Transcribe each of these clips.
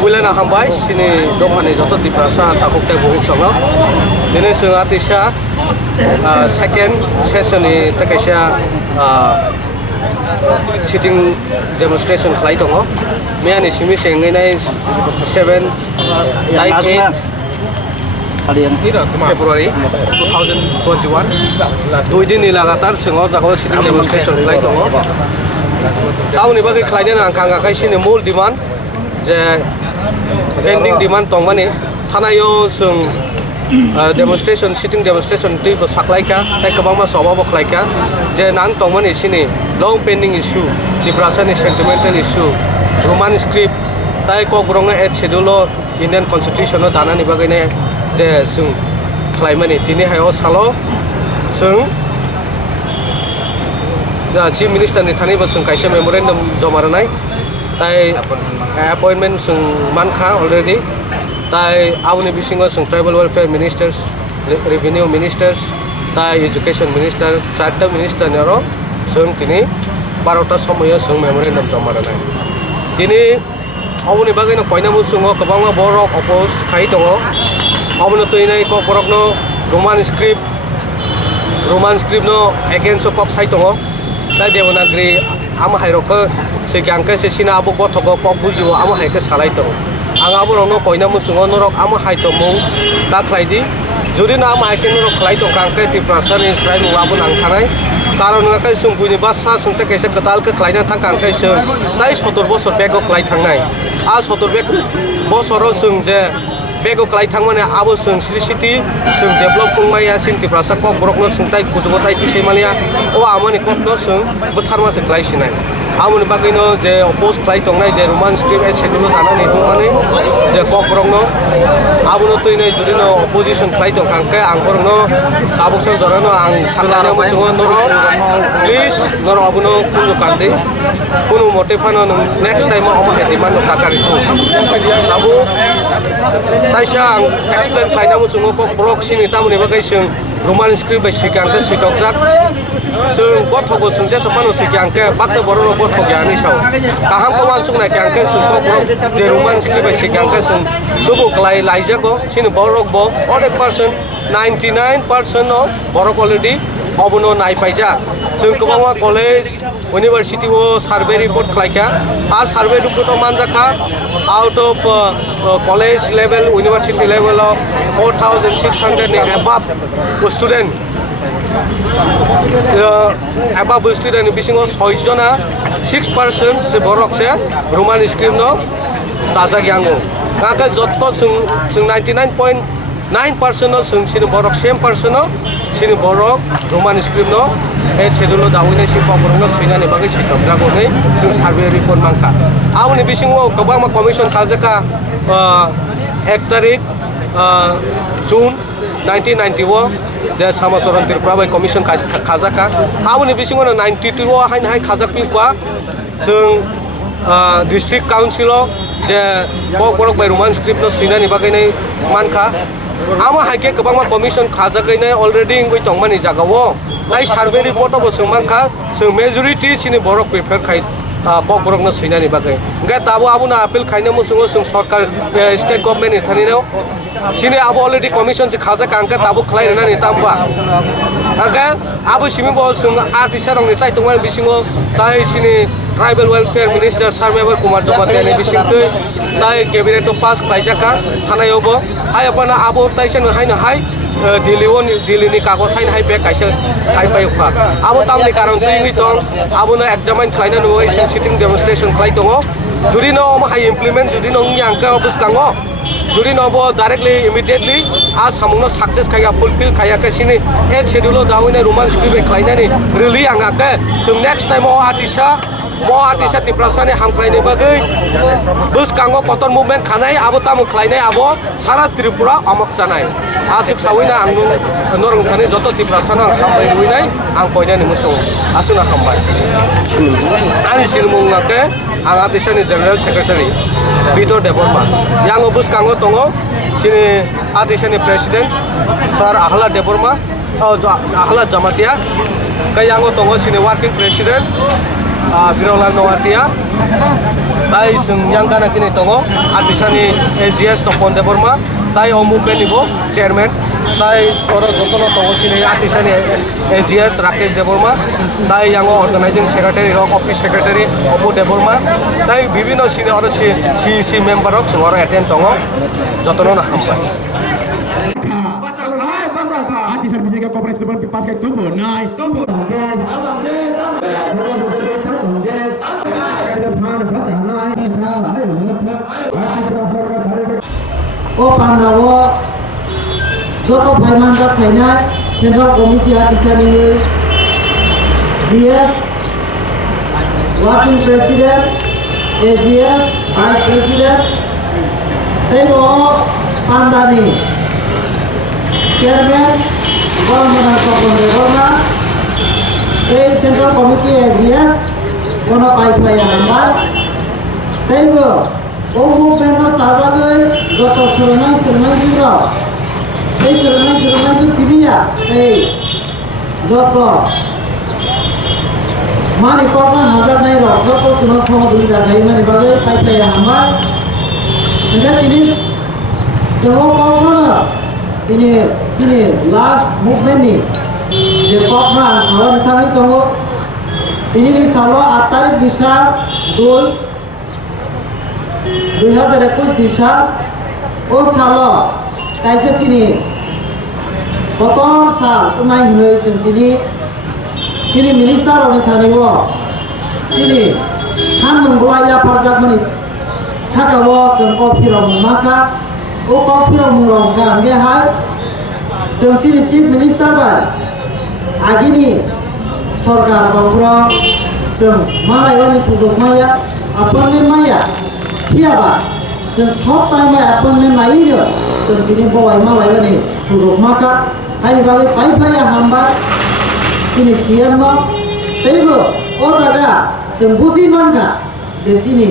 Bulan hambai sini domani joto tiprasa takuk teh buhuk songo. Ini sungai tisa second session ni terkesya sitting demonstration kelai tongo. Mia ni simi sengai nai 7 February 2021. Dua दिन लगातार सिंगाव जागाव sitting demonstration kelai tongo. Tahun ni bagi kelai ni angka kai sini mul demand je pending demand tongmani thanayo sung demonstration sitting demonstration ti bo saklaika tai kabangma soba bo khlaika je nang tongmani sini long pending issue liberation sentimental issue roman script tai ko brong et schedule Indian constitution no dana ni bagai ne je sung khlaimani tini hayo salo sung chief minister ni thani bo sung kaisa memorandum jomaranai tai appointment sung mankha already tai awni bisingo sung tribal welfare ministers revenue ministers tai education minister charter minister nero sung kini 12ta somoyo sung memorandum jomaranai kini awni bagino koina musungo kabangma borok oppose khai tongo awno toinai ko borokno roman script no against kok sai tongo tai devanagari ama hairoko sekiangke sesina abu kothoko kok buju ama haike salai tongo ang abo no koina musungo norok ama haito mung ta khlaidi juri na ama haike norok khlai tong kangke ti prasan insrai nu abu nang thanai karon ngakai sung buini basa sung te kaisa ketal ke khlaina thang kangke sung tai 70 bosor bego khlai thangnai a 70 bosoro sung je bego klai thangmane abo sung Sri City sung develop kungmaya sing ti prasa kok borokno sung tai kujugo tai ti seimania o amani kokno sung butharma se klai sinai amuni bagino je oppose klai tongnai je roman script e schedule dana ni mane je kok borokno abuno toinai jurino opposition klai tong kangke ang borokno tabuk sang jorano ang sanglana mo jungo noro please noro abuno kunju kande kuno motifano next time omo heti mano kakari tu abu taisa ang explain klaina mo jungo kok borok sini tamuni bagai sung roman script bai sikangke sitokjak sung bothoko sungje sapano sikangke baksa bororo bothok yani saw kaham kawan sung na kangke sung kok borok je roman script bai sikangke sung dubu klai laijago sini borok bo 99% no borok already obono nai paija sung kubangwa college university wo survey report khlaika a survey report o manjaka out of college level university level of 4600 above student above student bisingo 6 jona 6% se borok se roman script no sajagiango kaka jotto sung 99.9% no sung sini borok same person no sini borok roman script no e schedule dawine si komborong no sina ne bagai chitam jago ne sung survey report mangka awni bisingo gobangma commission khajaka 1 tarik June 1991 the Samasoran Tripura by commission khajaka awni bisingo 92 wo hain hai khajak pi kwa sung district council je borok by roman script no sina ni bagai nei mankha ama haike kabangma commission khajakai nai already ngoi tongmani jagawo nai survey report bo sungmangkha sung majority chini borok prefer khai kok borok no sinani bagai ngai tabo abuna appeal khaina mo sung sarkar state government ni thani no chini abo already commission che khaja kangka tabo khlai rena ni tamba aga abo simi bo sung artisa rong ni chai tongmani bisingo tai chini tribal welfare minister Sarmevar Kumar Jomate ni bisingte tai cabinet to pass khaijaka thanayo bo hai apana abo tai chen hai na hai Dili ni kago sain hai be kaisa khai pai kha abo tamni karon timi tong abo na examine khlaina no sitting demonstration khlai tongo juri no ma hai implement juri no yangka obus kango juri no bo directly immediately a samungno success khaya fulfill khaya ka sini e schedule dawine roman script khlaina ni really anga ka so next time o artisa tiprasane hamkhlaine bagai bus kango cotton movement khanai abo tamu khlaine abo sara tripura amok janai asik sawina ang norong thani joto tiprasana hambai ruinai ang koina ni musung asuna hambai ani silmung ngake ang artisa ni general secretary Bito Deborma yang bus kango tongo sini artisa ni president Sir Ahla Deborma Ahla Jamatia kayango tongo sini working president Birolan Noatia tai sung yang kana kini tongo artisani AGS Topon Deborma tai movement ibo chairman tai oro jotono tongo sini artisani AGS Rakesh Deborma tai yang organizing secretary rock office secretary Opu Deborma tai bibino sini oro CC member rok sungoro attend tongo jotono na hambai artisan bisa ke koperasi depan pas kayak tubuh naik tubuh oh pandawo joto bhaimanjak bhainai central committee artisan ini GS working president AGS vice president tebo pandani chairman Golongan Topon Deborma central committee AGS kono pipeline nambar tebo movement sajagai joto serenai jiro serenai juk sibia joto mani papa hazard nai rok joto suno sama dui dagai mani bagai pipeline nambar enggak ini semua papa ini sini last movement ni je papa salah ditangani tunggu ini di salo 8 tarik bisa 2021 bisa oh salo kaisa sini kotor sal tunai hinoi sini minister oni thanibo sini san menggolaya parjak menit sakawo seng kopiro maka o kopiro murong gange hai seng sini chief minister bai agini सरकार दंग्रा जों मालायबानि सुजुग माया appointment माया कियाबा जों सब time appointment नायिनो जों दिनै बवाय मालायबानि सुजुग माका हानि बागै पाइपाया हामबा सिनि सीएम न तैबो ओ जागा जों बुजि मानगा जे सिनि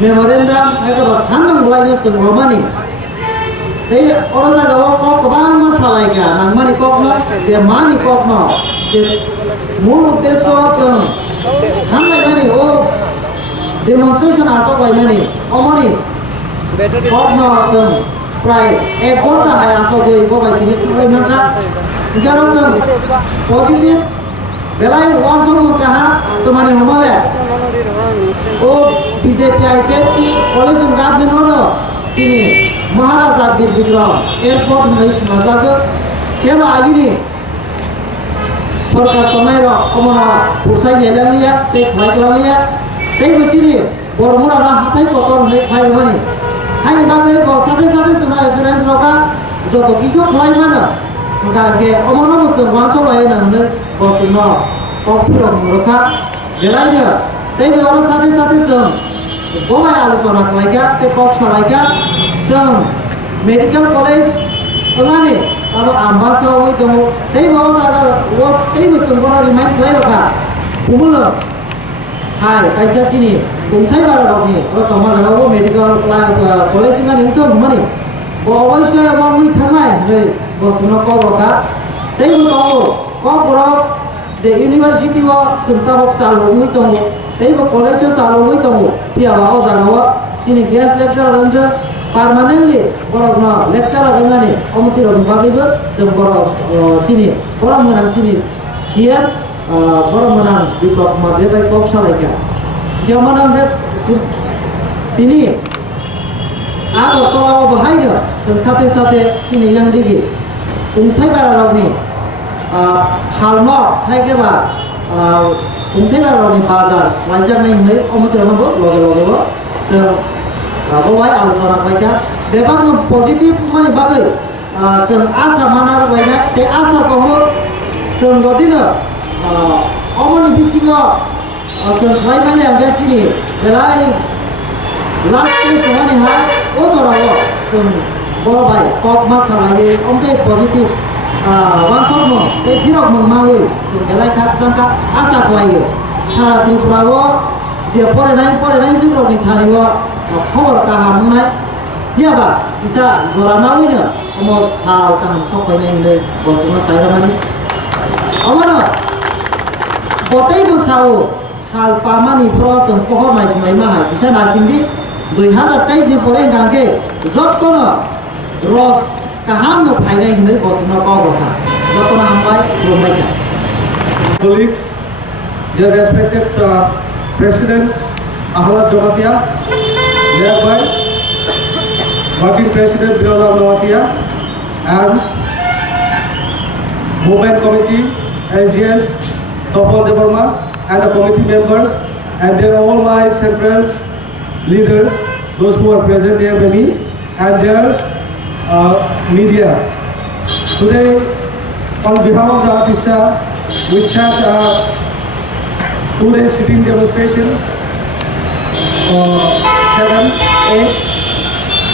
मेमोरेंडम एबा साननां लायनो जों रमानि तै ओ जागाव कक गोबां मोसालायगा नांमानि ककनो जे मानि ककनो जे मूल उद्देश्य जों सानलायमानि ओ डेमनस्ट्रेशन आसबायमानि अमनि ककनो जों प्राय 1 घन्टा हाय आसबै बबायदिनि सानलायमाखा इगारो जों पजिटिव बेलाय वान सम कहा तुम्हारे हमाले ओ बीजेपी आईपीएफटी कोalition गवर्नमेंट होनो सिनि महाराजा बीर विक्रम एयरपोर्ट नै समाजागो केबा आगिनि सरकार तमायरो अमना पुसाय नेलांलिया ते खायलांलिया ते बसिनि बरमुराना हाथाय पतर नै खायरमानि हानि बागै साथे साथे सुना एसुरेंस रका जतो किसो खायमानो गागे अमना मुसो वानसो लायना होनो बसुनो कफिरो मुरखा बेलायनो ते बेयाव साथे साथे जों बबाय आलोचना खालायगा ते कक सालायगा जों मेडिकल कलेज ओंगानि आरो आम्बासाव दङ ते बाव जागा वो ते बोसों बना रिमाइंड खालायरखा बुमुलो हाय कायसा सिनि बुंथाय बारावनि आरो तमा जागावबो मेडिकल कलेज ओंगानि तो माने अवश्य मावै थांनाय नै बसुनो कबरखा ते बोताव कबराव जे इउनिभार्सिटी व सुंताबक सालुङै दङ ते कलेज सालुङै दङ पियाबा ओ जागाव सिनि guest लेक्चारार रंजो permanently borokno lecturer rengani omutiro bagaibo जों borok sini borok menang sini siap borok menang biplop mardebai kok salaika dia menang det ini agor tolawo bahayno जों sate sate sini yang digi umthai bararokni halno haigeba umthai bararokni bazar lajaknai hinai omutiro nabo loge loge bo जों बबाय आलोचना खालायगा बेबारनो positive माने बागै जों आसा मानार बायना ते आसा दङ जों जदिनो अमनि बिसिङाव जों खालायमानि आगासिनि बेलाय लास्ट समानि हा अजराव जों बबाय कक मासालायै अमते पजिटिव वानसरनो ते फिरक मावै जों बेलाय खाकसांका आसा खालायो सारा त्रिपुराव जे फरायनाय जोंनि थानायाव खबर गाहाम होनाय हियाबा इसा जरानावैनो अम साल गाहाम सफायनाय होनो बसुमा सायरामानि अमनो गतै बोसावो sal pamani pros ang pohor mai sinai mahai bisa nasindi 2023 ni pore gangke jottono ros kaham no phainai hinai bosno ko bokha jottono hambai romai Colleagues, dear respected President Ahlad Jamatia, thereby Working President Bilal Nawatia, and Movement Committee, SGS, Topal Devarma, and the committee members, and then all my central leaders, those who are present here with me, and their media. Today, on behalf of the Artisha, we set a 2-day sitting demonstration, 7, 8,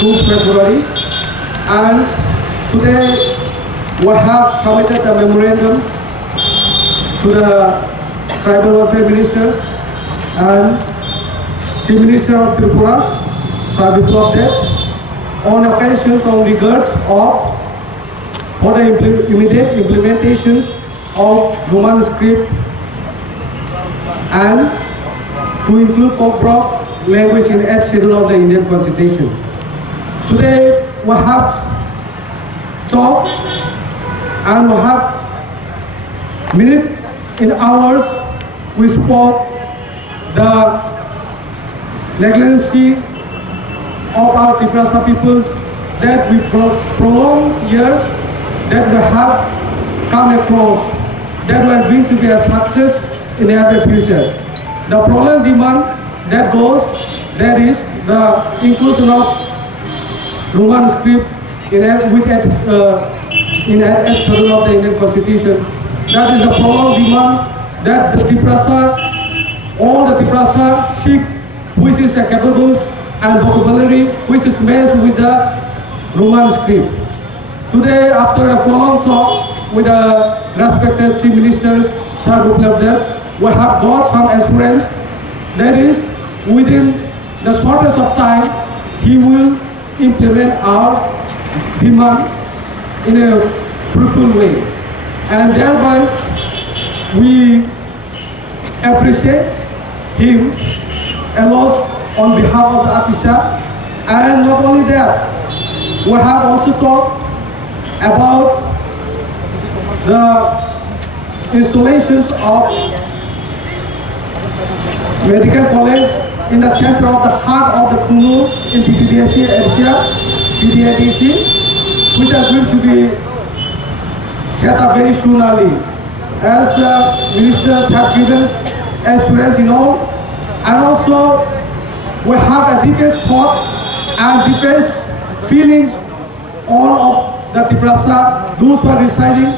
2 February, and today we have submitted a memorandum to the Tribal Welfare Ministers and Chief Minister of Tripura, Sir Biplab Deb, on occasions on regards of for the immediate implementations of Roman script and to include Kobrok language in 8th schedule of the Indian Constitution. Today we have talked and we have minute in hours we spoke the negligence of our Tiprasa peoples that we prolonged years that we have come across that were going to be a success in the near future. The problem demand that goes, that is the inclusion of Roman script in a schedule of the Indian Constitution. That is the problem demand that the Tiprasa, all the Tiprasa seek, which is a capable and vocabulary which is matched with the Roman script. Today, after a prolonged talk with the respected Chief Minister, Sir Biplab Deb, we have got some assurance that is within the shortest of time he will implement our demand in a fruitful way, and thereby we appreciate him a lot on behalf of the Artisha. And not only that, we have also talked about the installations of medical college in the center of the heart of the Kunu in PPDC Asia, PDIDC, which are going to be set up very soon early. As ministers have given assurance in all, and also we have a deepest thought and deepest feelings all of the Tiprasa, those who are residing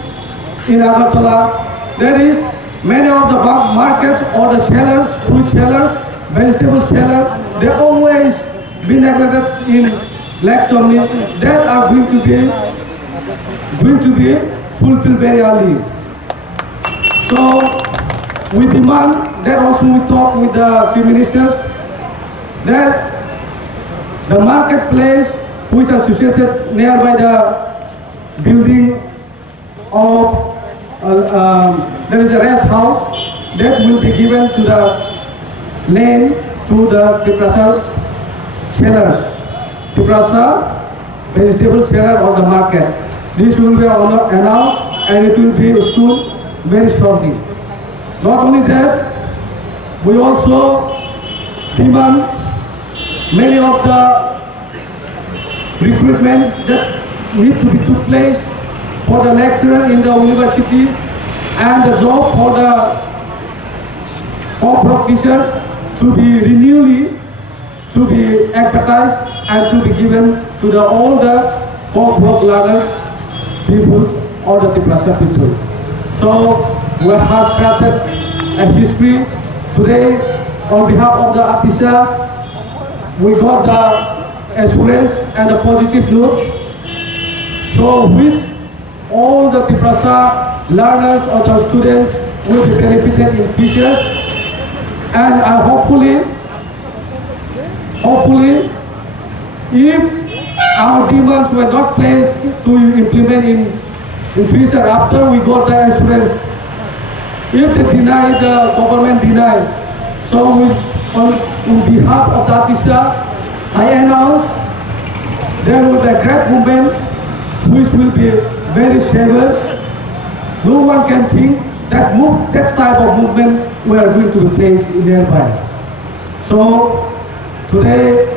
in Agartala. That is, many of the markets or the sellers, fruit sellers, vegetable sellers, they always been neglected in Lake Somni, that are going to be fulfilled very early. So we demand that also we talk with the Chief Ministers that the marketplace which are situated nearby the building of there is a rest house that will be given to the lane to the Tiprasa sellers, Tiprasa vegetable seller of the market. This will be announced and it will be installed very shortly. Not only that, we also demand many of the recruitments that need to be took place for the lecturer in the university and the job for the co-prop teachers to be renewally to be advertised and to be given to the all the co-prop learner peoples or the Tiprasa people. So we have created a history today on behalf of the Artisha. We got the assurance and the positive note. So which all the Tiprasa learners or the students will be benefited in future, and hopefully if our demands were not placed to implement in future after we got the assurance, if they deny, the government deny, So on behalf of the Atisa, I announce there will be a great movement which will be very severe. No one can think that type of movement we are going to place in nearby. So today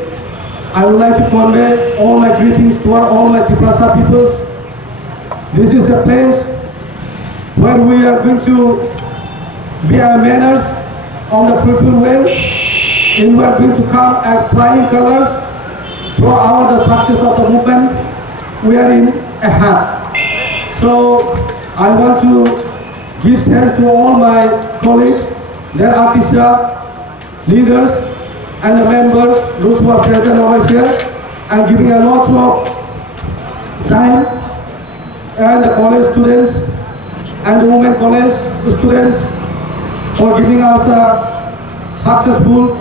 I would like to convey all my greetings to all my Tiprasa peoples. This is a place where we are going to be our manners on the fruitful way, and we are going to come and flying colors throughout the success of the movement. We are in a hat. So I want to give thanks to all my colleagues, their Atisa leaders and the members, those who are present over here, and giving a lot of time, and the college students and the women college students for giving us a successful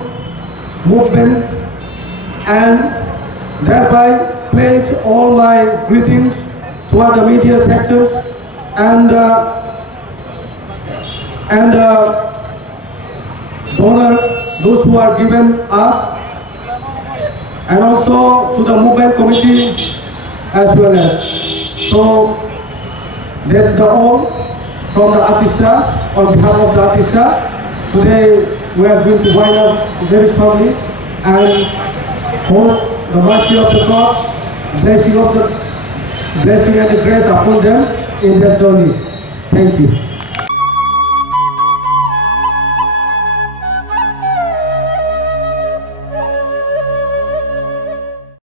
movement, and thereby place all my greetings toward the media sections and donors, those who are given us, and also to the movement committee as well as. So that's the all from the Atisa, on behalf of the Atisa. Today we are going to wind up very shortly and hope the mercy of the God, blessing and the grace upon them in their journey. Thank you.